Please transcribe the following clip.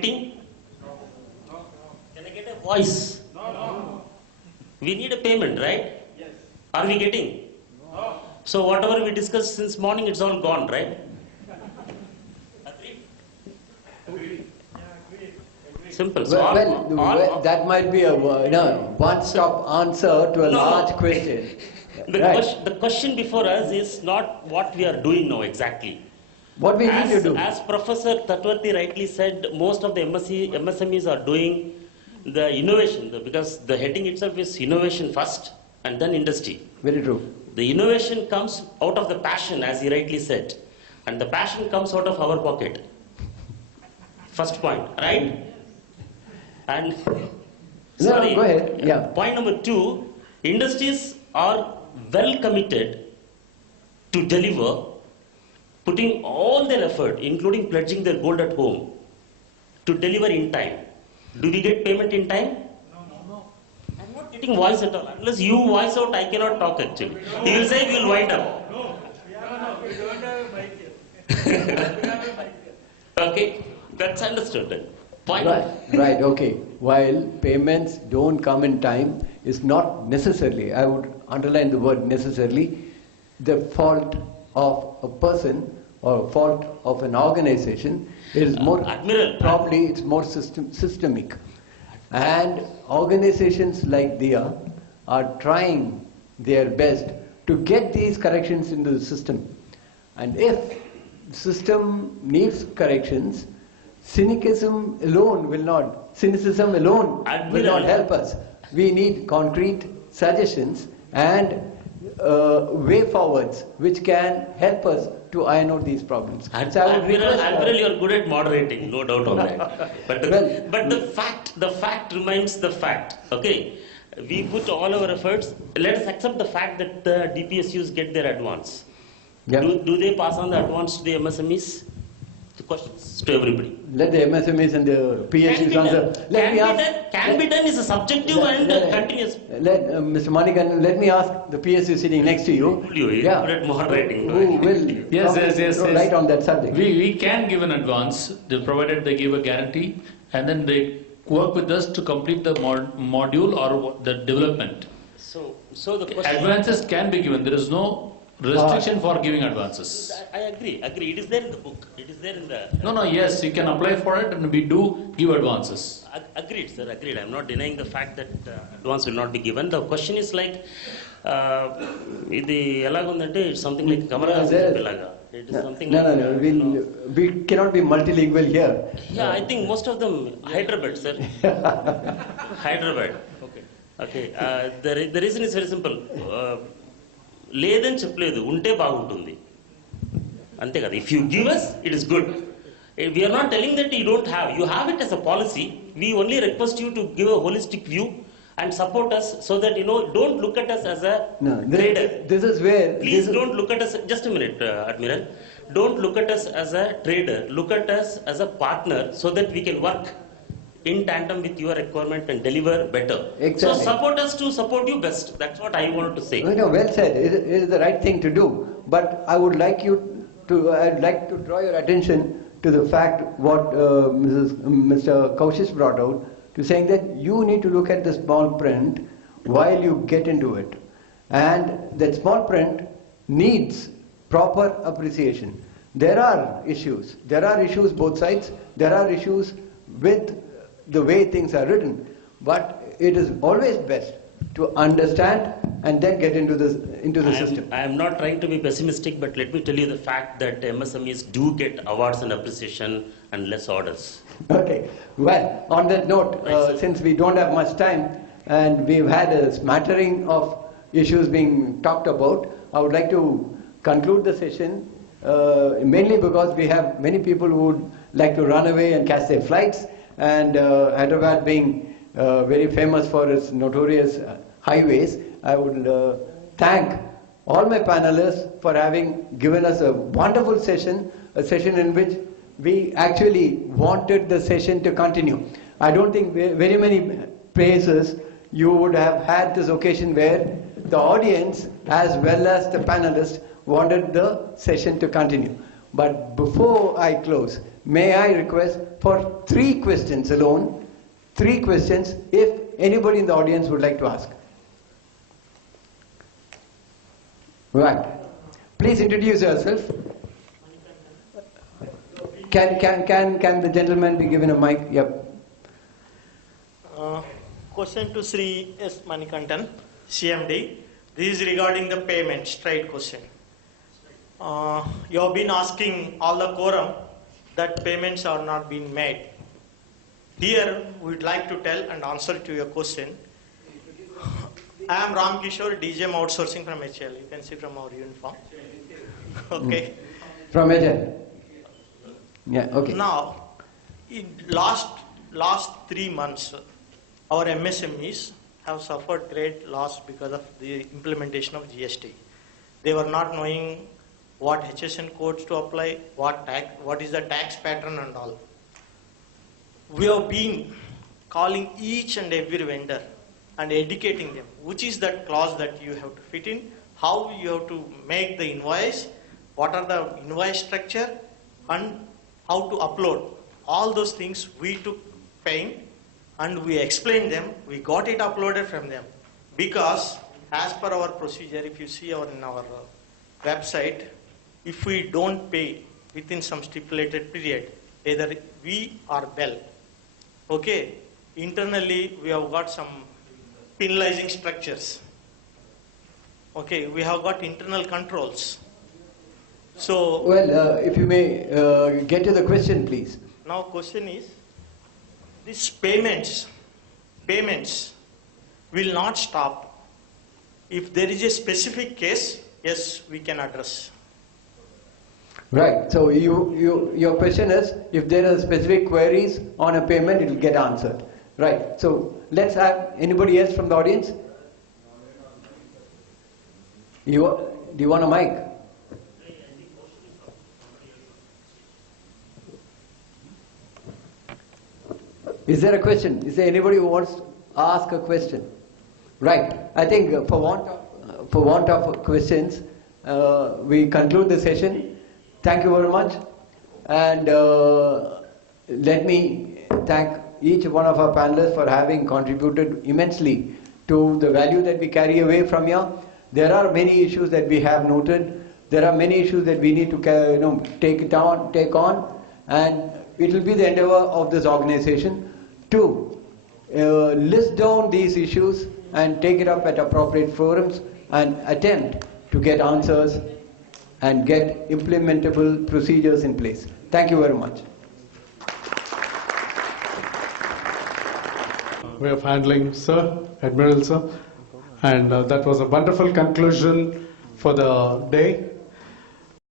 Can I get a voice? No. We need a payment, right? Yes. Are we getting? No. So whatever we discussed since morning, it's all gone, right? Agreed? Agreed. Simple. So Well, that might be a one-stop answer to a large question. The question before us is not what we are doing now exactly. What we need to do. As Professor Tatwarthi rightly said, most of the MSMEs are doing the innovation because the heading itself is innovation first and then industry. Very true. The innovation comes out of the passion, as he rightly said, and the passion comes out of our pocket. First point, right? And sorry, go ahead. Yeah. Point number 2, industries are well committed to deliver, putting all their effort, including pledging their gold at home, to deliver in time. Do we get payment in time? No. I'm not getting voice at all. Unless you voice out, I cannot talk actually. He will say we will wind up. No. We don't have a mic here. Okay, that's understood then. Point. Right, okay. While payments don't come in time, is not necessarily, I would underline the word necessarily, the fault of a person or fault of an organization. Is more, Admiral, probably it's more systemic. And organizations like DIIA are trying their best to get these corrections into the system. And if system needs corrections, cynicism alone will not help us. We need concrete suggestions and way forwards which can help us to iron out these problems. Admiral, you are good at moderating, no doubt on that. But the fact remains the fact. Okay, we put all our efforts. Let us accept the fact that the DPSUs get their advance. Yeah. Do they pass on the advance to the MSMEs? The questions to everybody. Let the MSMEs and the PSUs answer. Can be done is a subjective and continuous. Mr. Manikandan, let me ask the PSU sitting next to you. Good at moderating. Who will Yes. right on that subject. We can give an advance, provided they give a guarantee, and then they work with us to complete the module or the development. So the question. Advances can be given. There is no restriction for giving advances. I agree. It is there in the book. It is there in the. No. Yes, you can apply for it, and we do give advances. Agreed, sir. Agreed. I'm not denying the fact that advance will not be given. The question is like, it's something like Kamala. It is something. No. We cannot be multilingual here. Yeah, I think most of them Hyderabad, sir. Hyderabad. Okay. The reason is very simple. లేదని చెప్పలేదు ఉంటే బాగుంటుంది అంతే కదా if you give us it is good we are not telling that you have it as a policy we only request you to give a holistic view and support us so that don't look at us as a trader. This is where don't look at us just a minute Admiral, don't look at us as a trader, look at us as a partner so that we can work in tandem with your requirement and deliver better. Exactly. So support us to support you best. That's what I wanted to say. Well said. It is the right thing to do. But I'd like to draw your attention to the fact what Mr. Cowshish brought out, to saying that you need to look at the small print while you get into it. And that small print needs proper appreciation. There are issues. There are issues both sides. There are issues with the way things are written, but it is always best to understand and then get into the system. I am not trying to be pessimistic, but let me tell you the fact that MSMEs do get awards and appreciation and less orders. Okay. Well, on that note, since we don't have much time and we've had a smattering of issues being talked about, I would like to conclude the session mainly because we have many people who would like to run away and catch their flights. And Hyderabad being very famous for its notorious highways, I would thank all my panelists for having given us a wonderful session, a session in which we actually wanted the session to continue. I don't think very many places you would have had this occasion where the audience as well as the panelists wanted the session to continue. But before I close, may I request for 3 questions alone, 3 questions if anybody in the audience would like to ask. Right. Please introduce yourself. Can the gentleman be given a mic? Yep. Question to Shri S. Manikandan, Cmde. This is regarding the payment, straight question. You have been asking all the quorum that payments are not being made. Here, we would like to tell and answer to your question. I am Ram Kishore, DGM outsourcing from HL. You can see from our uniform. Okay. From HL. Yeah, okay. Now, in last 3 months, our MSMEs have suffered great loss because of the implementation of GST. They were not knowing what HSN codes to apply, what is the tax pattern and all. We have been calling each and every vendor and educating them, which is that clause that you have to fit in, how you have to make the invoice, what are the invoice structure, and how to upload. All those things we took pain and we explained them, we got it uploaded from them. Because as per our procedure, if you see in our website, if we don't pay within some stipulated period, either we or Bell, okay, internally we have got some penalizing structures. Okay, we have got internal controls. So, well, if you may get to the question, please. Now, question is, these payments will not stop. If there is a specific case, yes, we can address. Right. So your question is, if there are specific queries on a payment, it will get answered. Right. So let's have anybody else from the audience. Do you want a mic? Is there a question? Is there anybody who wants to ask a question? Right. I think for want of questions, we conclude the session. Thank you very much. And let me thank each one of our panelists for having contributed immensely to the value that we carry away from here. There are many issues that we have noted. There are many issues that we need to take on, and it will be the endeavor of this organization to list down these issues and take it up at appropriate forums and attempt to get answers and get implementable procedures in place. Thank you very much. Way of handling, sir, Admiral, sir. And that was a wonderful conclusion for the day.